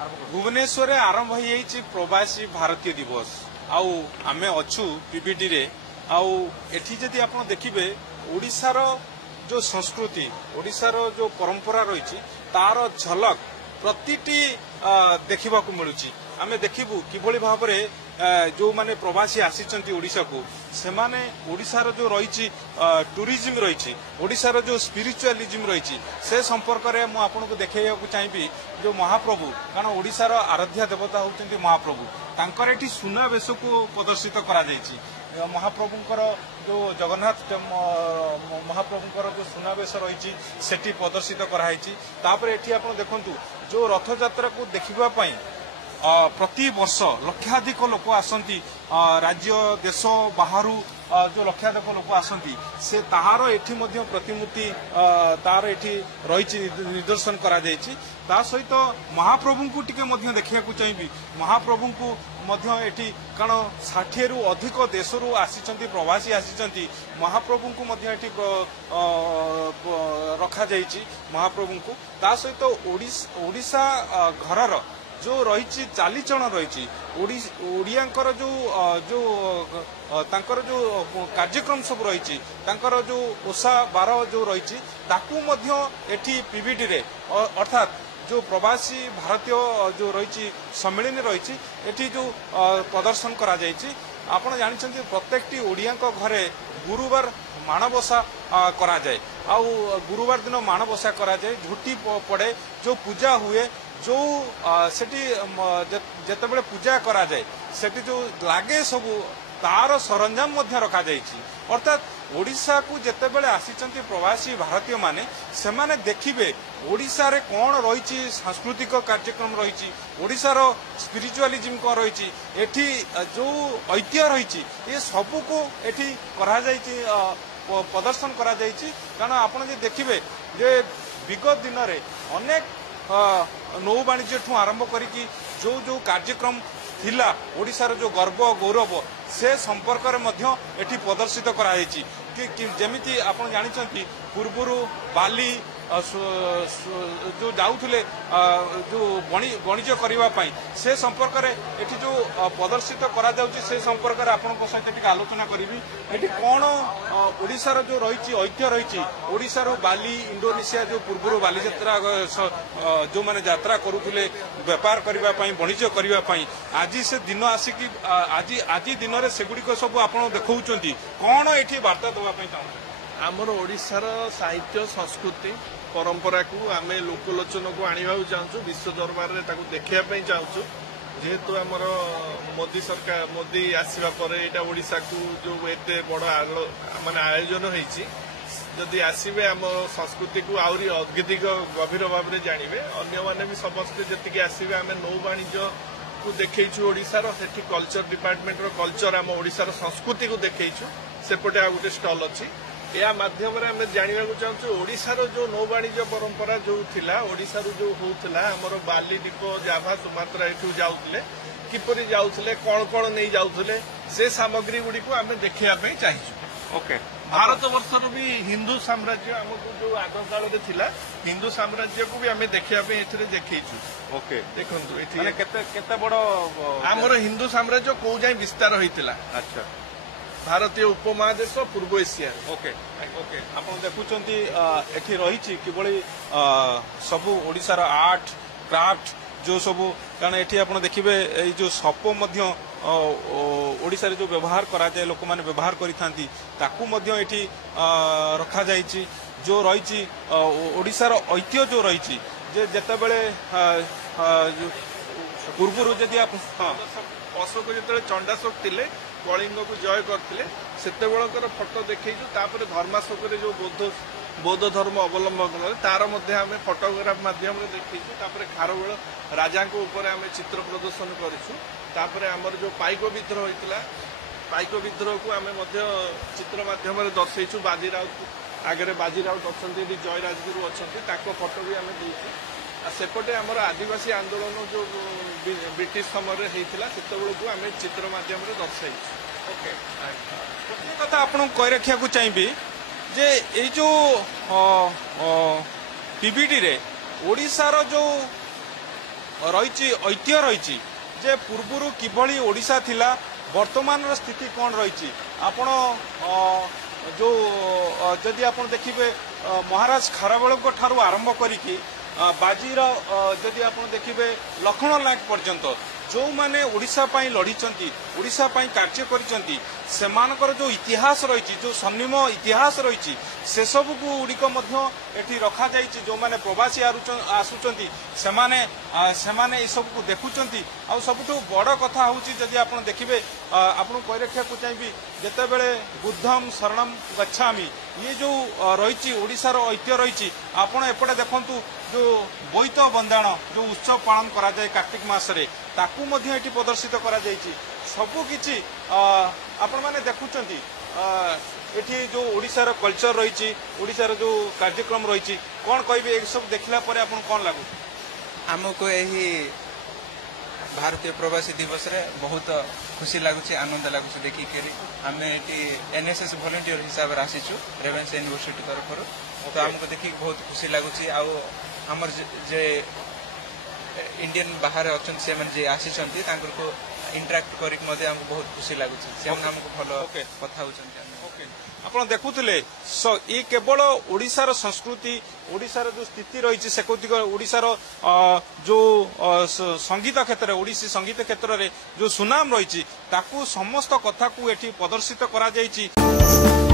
भुवनेश्वर आरंभ हो प्रवासी भारतीय दिवस आउ आमे अच्छु पीबीडी रे आउ एठी जदि आपण देखिबे ओडिसार जो संस्कृति ओडिसार जो परंपरा रही तार झलक प्रतिटी देखा मिलूची आमे देखिबू किभली भाव जो माने प्रवासी आसीचंती ओडिसा को से माने ओडिसार जो रही टूरिज्म रही ओडिसार जो स्पिरिचुअलिज्म रही से संपर्क में मु आपन को देखैया चाहिए जो महाप्रभु कारण ओडिसार आराध्या देवता होउचंती महाप्रभु तांकर एठी सुना बेश को प्रदर्शित करा जायछि महाप्रभुंकर जो जगन्नाथ महाप्रभुंकर जो सुनावेश रही सेठी प्रदर्शित कराई तापर एठी आपण देखंतु जो रथ यात्रा को देखिबा पई प्रति वर्ष लक्षाधिक लोक आसंती राज्य देश बाहरु जो लक्षाधिक लोक आसंती से ताहार एठी मध्य प्रतिमूर्ति तार एठी रही निदर्शन करा जायछि ता सहित महाप्रभु को टिके मध्य देखिया को चाहिए महाप्रभु को मध्य एठी कारण 60 रु अधिक देश रु आसीचंती प्रवासी आसीचंती महाप्रभु को मध्य एठी रखा जायछि महाप्रभु को ता सहित ओडिसा घरर जो रही चालीचलन रही ओडियांकर जो जो तांकर जो कार्यक्रम सब रही तांकर जो ओषा बार जो रही ताकू मध्य एठी पीबीडी रे अर्थात जो प्रवासी भारतीय जो रही सम्मेलन रही एठी जो प्रदर्शन करा जायछि आपण जानिछन्ती प्रत्येकटी ओडिया घरे गुरुवार माणबसा करा जाए आउ गुरुवार दिन माणबसा करा जाए झुटी पड़े जो पूजा हुए जो सेठी जेतेबेले पूजा करा जाए सेठी जो लागे सबू तार सरंजाम मध्य रखा जायछि अर्थात ओडिशा को जेतेबेले आसीचंती प्रवासी भारतीय माने से माने देखिबे ओडिशा रे कोन रही सांस्कृतिक कार्यक्रम रही ओडिशा रो स्पिरिचुअलिज्म कोन रही एठी जो ऐतिह्य रही ये सबू को एठी करा जायछि प्रदर्शन करा जायछि कारण आपण जे देखिबे जे विगत दिन रे अनेक नौ वाणिज्य ठू आरंभ करिकी जो जो कार्यक्रम थिला ओडिसार जो गर्व गौरव से संपर्क में मध्य एठी प्रदर्शित कराई कि जेमिति आपण जानिछंती पूर्वरु बाली जो जाउथले जो वाणिज्य करबा पई से संपर्क रे एठी जो प्रदर्शित करा जाउची से संपर्क रे आपण को सहित टिक आलोचना करिवि एठी कोन ओडिसार जो रही ऐतिह्य रही ओडिसार बाली इंडोनेशिया जो पूर्वरु बाली यात्रा जो माने यात्रा करूथले व्यापार करबा पई वाणिज्य करबा पई आज से दिन आसिकी आज दिन रे सेगुडी को सब आपण देखौचंती कोन एठी वार्ता दवा पई चाहू आमर ओडिशार साहित्य संस्कृति परंपरा को आमे लोकलोचन को आनिबा चाहूँ विश्व दरबार में देखा चाहूँ जेहेतु आमर मोदी सरकार मोदी आसवा पर यहाँ ओडिशा को जो एते बड़ माने आयोजन होती जदि आसवे आम संस्कृति को आहरी अधिक गभीर भाव में जानवे अन्य माने भी समस्ते जी आसवे आम नौ वाणिज्य को देखु ओडिशार सेठी कल्चर डिपार्टमेंट रो कल्चर आम ओडिशार संस्कृति को देखु सेपटे आ गोटे स्टल अच्छी या माध्यम आम जानवा चाहूँ ओडिशार जो नौ वाणिज्य परंपरा जो थिला ओडिशार जो होता आमर बाली दीप जाभा सुमात्रा एठू जाऊले किपरि जाऊले कौन कौन नहीं जाऊले से सामग्री गुड़ी को आम देखा चाहिए ओके भारत वर्षर भी हिंदू साम्राज्य आमको जो आग काल थिला हिंदू साम्राज्य को भी आम देखा देखु ओके देखु केते बड़ आमर हिंदू साम्राज्य कौ जाए विस्तार होता अच्छा भारतीय उपमहादेश पूर्व एशिया ओके ओके आपण देखुचंती एठी रही किभली सबु ओडिसार आर्ट क्राफ्ट जो सबु कारण एठी आपण देखिबे ए जो सप मध्य ओडिसा रे जो व्यवहार करा जाय लोक माने व्यवहार करिथांती ताकू मध्य एठी रखा जायछि जो रही ओडिसार ऐतिह्य जो रही जे जेतेबेले पूर्वरु जदि आप अशोक जो चंडाशोक थिले कलिंग को जय करते से फोटो देखु धर्माशोक जो बौद्ध धर्म अवलंबन कले तार आम फोटोग्राफ मध्यम देखु खारवेल राजा आम चित्र प्रदर्शन करूँ आमर जो पाइक विद्रोह होता पाइक विद्रोह को आम चित्र मध्यम दर्शेचु बाजी राउत आगे बाजी राउत अच्छा जय राजगुरु अच्छा फोटो भी आम देचु सेपटे आमर आदिवासी आंदोलन जो ब्रिटिश समय होता से आम चित्र मध्यम दर्शाई ओके कथा आपन कह रखा चाहिए जे ये जो पीबीडी रे ओडिशार जो रही ऐतिह्य रही जे पूर्वर किभली ओडिशा थिला वर्तमान स्थिति कौन रही आपण जो जदि आप देखिए महाराज खारबेल ठारू आरंभ करिकी बाजीर जदि आप देखिए लक्ष्मण नायक पर्यंत जो माने ओडिशा पई लड़ीचंती ओडिशा पई कार्य करिसंती सेमानकर जो इतिहास रही जो स्वर्णिम इतिहास रही से सब गुड़िक एठी रखा जाइछि जो माने प्रवासी आसुचंती सेमाने सब को देखुचंती आ सबठु बड़ कथा होउछि जदि आपण देखिबे आपण कहि रखिया को चाहिबी जेतेबेले बुद्धम शरणम गच्छामि ये जो रही ओडिशार ऐतिह्य रही आपण एपटे देखंतु जो बोईत बंदाण जो उत्सव पालन करा जाए कार्तिक मासरे ताकू मध्य एटी प्रदर्शित करा जाइछि सबु किछि आपण माने देखुचंती एठी जो ओडिशार कल्चर रही ओडिशार जो कार्यक्रम रही कौन कहबे ए सब देखला परे आपण कोन लागु हमको यही भारतीय प्रवासी दिवस रे बहुत खुशी लगुच आनंद लगुच देखिक आम ये एनएसएस वॉलंटियर हिसाब से आसीचु रेवेन्सा यूनिवर्सिटी तरफ तो हमको देखिक बहुत खुशी लगुच आमर जे इंडियन बाहर अच्छा से जे आसी इंटराक्ट करके हमको बहुत खुशी लगुच से हमको भल कथा होके आपण देखुले ये केवल ओडिशार संस्कृति ओडिशार जो स्थिति रही से ओडिशार जो संगीत क्षेत्र ओडिसी संगीत क्षेत्र में जो सुनाम रही समस्त कथा को एठी प्रदर्शित करा जाइछि।